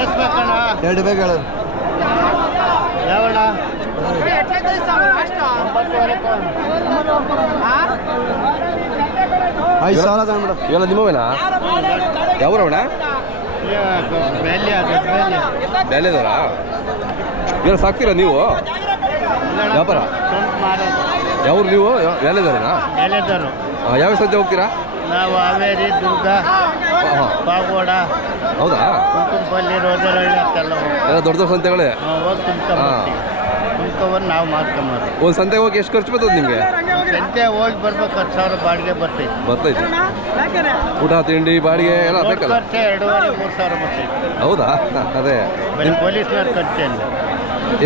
ಎಷ್ಟು ಬೇಕಣ್ಣ? 2 ಬೇಕು ಹೇಳು. ಯಾವಣ್ಣ? 5,000 ತಗೊಂಡ್ಬಿಡು. ಇವೆಲ್ಲ ನಿಮ್ಮವೇನಾ? ಯಾವ್ರವಣ? ಬೆಲೆದವರ? ಇವೆಲ್ಲ ಸಾಕ್ತೀರಾ ನೀವು? ವ್ಯಾಪಾರ ಯಾವ್ರು ನೀವು? ಬೆಲೆದವರನಾ? ಯಾವ ಸಂತೆ ಹೋಗ್ತೀರಾ? ನಾವು ಹಾವೇರಿ, ದುರ್ಗ, ಪಾಗೋಡ. ಹೌದಾ? ಕುಂಕುಂಪಲ್ಲಿ, ರೋಜರಹಳ್ಳಿ ಅಂತೆಲ್ಲ ಎಲ್ಲ ದೊಡ್ಡ ದೊಡ್ಡ ಸಂತೆಗಳೇ ಹೋಗಿ ತುಂಬ್ಕೊಂಬಂದು ನಾವು ಮಾರ್ಕೊಂಬಾರ. ಒಂದು ಸಂತೆಗೆ ಹೋಗಿ ಎಷ್ಟು ಖರ್ಚು ಬರ್ತದೆ ನಿಮಗೆ? ಸಂತೆ ಹೋಗಿ ಬರ್ಬೇಕು 10,000 ಬಾಡಿಗೆ ಬರ್ತೈತೆ. ಊಟ ತಿಂಡಿ ಬಾಡಿಗೆ ಎಲ್ಲ ಬೇಕಲ್ಲ? ಖರ್ಚೆ 2,500-3,000 ಬರ್ತೈತೆ. ಹೌದಾ? ಅದೇ ಬರೀ ಪೊಲೀಸ್ನವ್ರ ಖರ್ಚೇನು.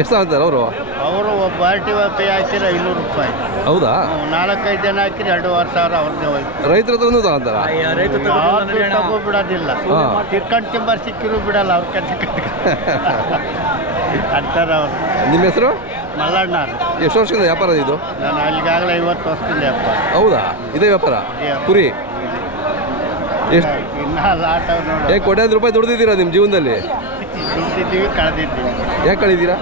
ಎಷ್ಟು ಅಂತಾರೆ ಅವರು? ಅವರು ಒಬ್ಬ RTO ಪೇ ಹಾಕಿರ 500 ರೂಪಾಯಿ. ಹೌದಾ? 4-5 ಜನ ಹಾಕಿರಿ 2,500 ಅವ್ರದ್ದೇ ಹೋಯ್ತು. ರೈತರ ಹತ್ರನೂ ತಗೊಂತಾರ? ಬಿಡೋದಿಲ್ಲ. ತಿರ್ಕೊಂಡು ತಿಂಬರ್ ಸಿಕ್ಕಿರು ಬಿಡಲ್ಲ ಅವ್ರ ಕಟ್ಟಿ ಅಂತಾರ ಅವ್ರು. ನಿಮ್ಮ ಹೆಸರು? ಮಲ್ಲಣ್ಣ. ಎಷ್ಟು ವರ್ಷದಿಂದ ವ್ಯಾಪಾರ ಇದು? ನಾನು ಅಲ್ಲಿಗಾಗಲೇ 50 ವರ್ಷದಿಂದ ವ್ಯಾಪಾರ. ಹೌದಾ? ಇದೇ ವ್ಯಾಪಾರ? ಕುರಿ ಎಷ್ಟು? ಇನ್ನ ಲಾಟ ನೋಡಿ. ಕೋಟ್ಯಾಂತರ ರೂಪಾಯಿ ದುಡ್ದಿದ್ದೀರಾ ನಿಮ್ಮ ಜೀವನದಲ್ಲಿ? ದುಡ್ದಿದ್ದೀವಿ, ಕಳೆದಿದ್ದೀವಿ. ಯಾಕೆ ಕಳೀತೀರಾ?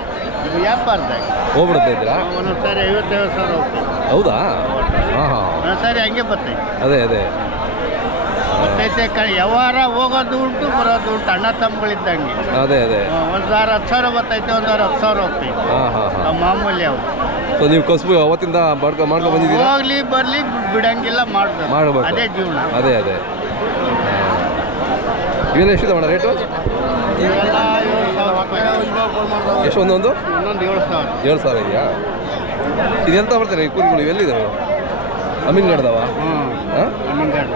ಇದು ವ್ಯಾಪಾರದಾಗ ಹೋಗ್ಬಿಡ್ತಾ ಇದ್ದೀರಾ? ಒಂದೊಂದ್ಸಾರಿ 50,000 ಹೋಗ್ತದೆ. ಹೌದಾ? ಹಾಂ ಹಾಂ. ಒಂದೊಂದ್ಸಾರಿ ಹಂಗೆ ಬರ್ತೈತೆ. ಅದೇ ಬರ್ತೈತೆ. ವ್ಯವಹಾರ ಹೋಗೋದು ಉಂಟು, ಬರೋದು ಉಂಟು. ಅಣ್ಣ ತಮ್ಮಗಳಿದ್ದಂಗೆ. ಅದೇ ಒಂದು ವಾರ 10,000 ಬರ್ತೈತೆ, ಒಂದು ವಾರ 10,000 ಹೋಗ್ತೈತೆ. ಹಾಂ ಮಾಮೂಲಿ ಅವು. ಸೊ ನೀವು ಕಸುಬು ಅವತ್ತಿಂದ ಮಾಡ್ಕೊಂಡು ಬಂದಿದ್ದೀರಾ? ಹೋಗ್ಲಿ ಬರ್ಲಿ ಬಿಡಂಗಿಲ್ಲ, ಮಾಡಬೇಕು. ಅದೇ ಜೀವನ. ಅದೇ ಇವೆಲ್ಲ ಎಷ್ಟು ತಗೋಣ ರೇಟು? ಇವೆಲ್ಲ 7,000 ರೂಪಾಯಿ. ಎಷ್ಟು? ಒಂದೊಂದು 7,000. 7,000 ಇದೆಯಾ? ಇದೆಂತ ಬರ್ತಾರೆ ಈ ಕುರಿಗಳು? ಎಲ್ಲಿದ್ದಾವೆ? ಅಮೀನ್ಗಡ್ದವ? ಹಾಂ, ಅಮೀನ್ಗಡ್.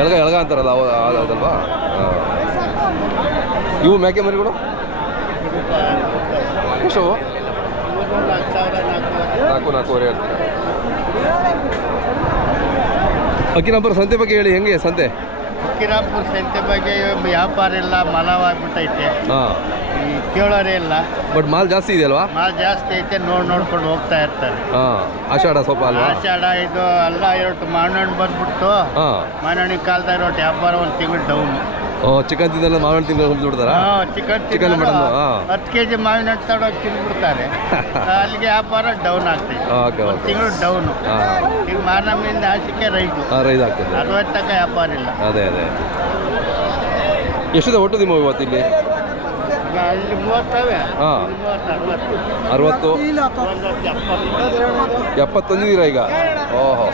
ಎಳಗ ಅಂತಾರಲ್ಲ ಅದಲ್ವಾ? ಇವು ಮೇಕೆ ಮರಿಗಳು ಎಷ್ಟು? 4,000 ಹೇಳ್ತಾರೆ. ಅಕ್ಕಿರಾಂಪುರ ಸಂತೆ ಬಗ್ಗೆ ಹೇಳಿ, ಹೆಂಗೆ ಸಂತೆ? ಅಕ್ಕಿರಾಂಪುರ ಸಂತೆ ಬಗ್ಗೆ ವ್ಯಾಪಾರ ಇಲ್ಲ, ಮಲವಾಗ್ಬಿಟ್ಟೈತೆ. ಕೇಳೋರೇ ಇಲ್ಲ. ಬಟ್ ಮಾಲ್ ಜಾಸ್ತಿ ಇದೆಯಲ್ವಾ? ಮಾಲ್ ಜಾಸ್ತಿ ಐತೆ, ನೋಡ್ಕೊಂಡು ಹೋಗ್ತಾ ಇರ್ತಾರೆ. ಆಷಾಢ ಸ್ವಲ್ಪ ಅಲ್ವಾ? ಆಷಾಢ ಇದು ಅಲ್ಲ, ಇವತ್ತು ಮಾವಿನಹಣ್ಣು ಬಂದ್ಬಿಟ್ಟು ಮಾವಿನಹಣ್ಣಿನ ಕಾಲದಾಗ ಇರೋ ವ್ಯಾಪಾರ 1 ತಿಂಗಳು ಡೌನ್. ಚಿಕನ್ ತಿಂದಲ್ಲ ಮಾವಿನ ತಿಂಗಳು ಬಿಡ್ತಾರಾ? ಚಿಕನ್ ಮಟನ್ 10 kg ಮಾವಿನ ಹಣ್ಣು ತಗೊಂಡೋಗಿ ತಿಂದ್ಬಿಡ್ತಾರೆ. ಅಲ್ಲಿಗೆ ವ್ಯಾಪಾರ ಡೌನ್ ಆಗ್ತೈತೆ. 1 ತಿಂಗಳು ಡೌನು. ಈಗ ಮಾರನಮ್ಮಿಂದ ಆಸೆಗೆ ರೈದು ಆಗ್ತದೆ. 60 ತನಕ ವ್ಯಾಪಾರ ಇಲ್ಲ. ಅದೇ ಎಷ್ಟಿದೆ ಒಟ್ಟು ನಿಮ್ಮ ಇವತ್ತು ಇಲ್ಲಿ? ಅಲ್ಲಿ 30. 60 70 ತಂದಿದ್ದೀರಾ ಈಗ? ಓಹೋ.